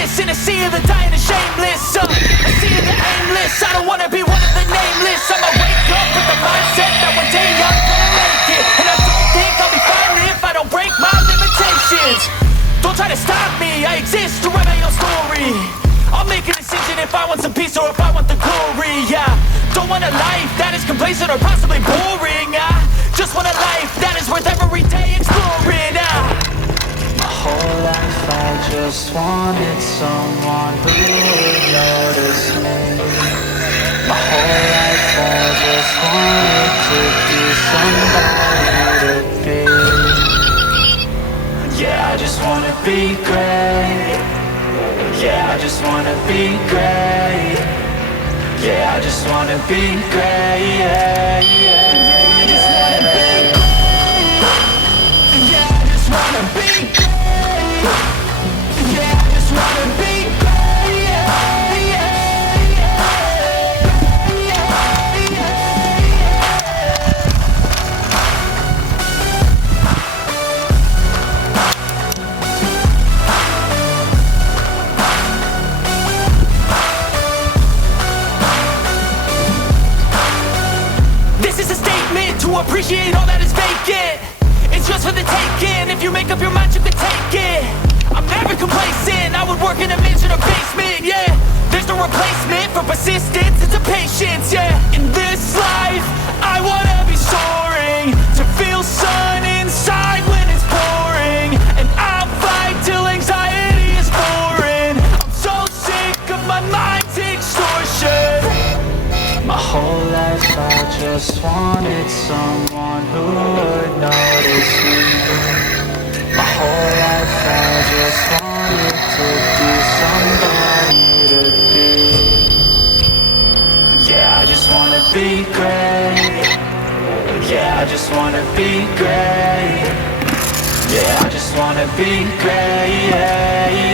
aimless in a sea of the dying and shameless. A sea of the aimless. I don't wanna be one of the nameless. I'ma wake up with the mindset that one day I'm gonna make it. And I don't think I'll be fine if I don't break my limitations. Don't try to stop me, I exist to write my own story. I'll make a decision if I want some peace or if I want the glory. Yeah, don't want a life that is complacent or possibly boring. I just want a life that is worth every day exploring. My whole life I just wanted someone who would notice me. My whole life I just wanted to be somebody to be. Yeah, I just wanna be great. Yeah, I just wanna be great. Yeah, I just wanna be great. Yeah, yeah, I just wanna be great. Yeah, I just wanna be great. Yeah, I just wanna be great. Yeah, yeah, yeah, yeah, yeah. This is a statement to appreciate all that is vacant. It's just for the taking. If you make up your mind, you can take it. I'm never complacent. I would work in a mansion or basement. Yeah, there's no replacement for persistence. It's a patience. Yeah, in this life, I wanna be soaring to feel sun inside when it's pouring, and I'll fight till anxiety is foreign. I'm so sick of my mind's extortion. My whole life I just wanted someone who would notice me. My whole life I just wanted to be somebody to be. Yeah, I just wanna be great. Yeah, I just wanna be great. Yeah, I just wanna be great. Yeah, yeah.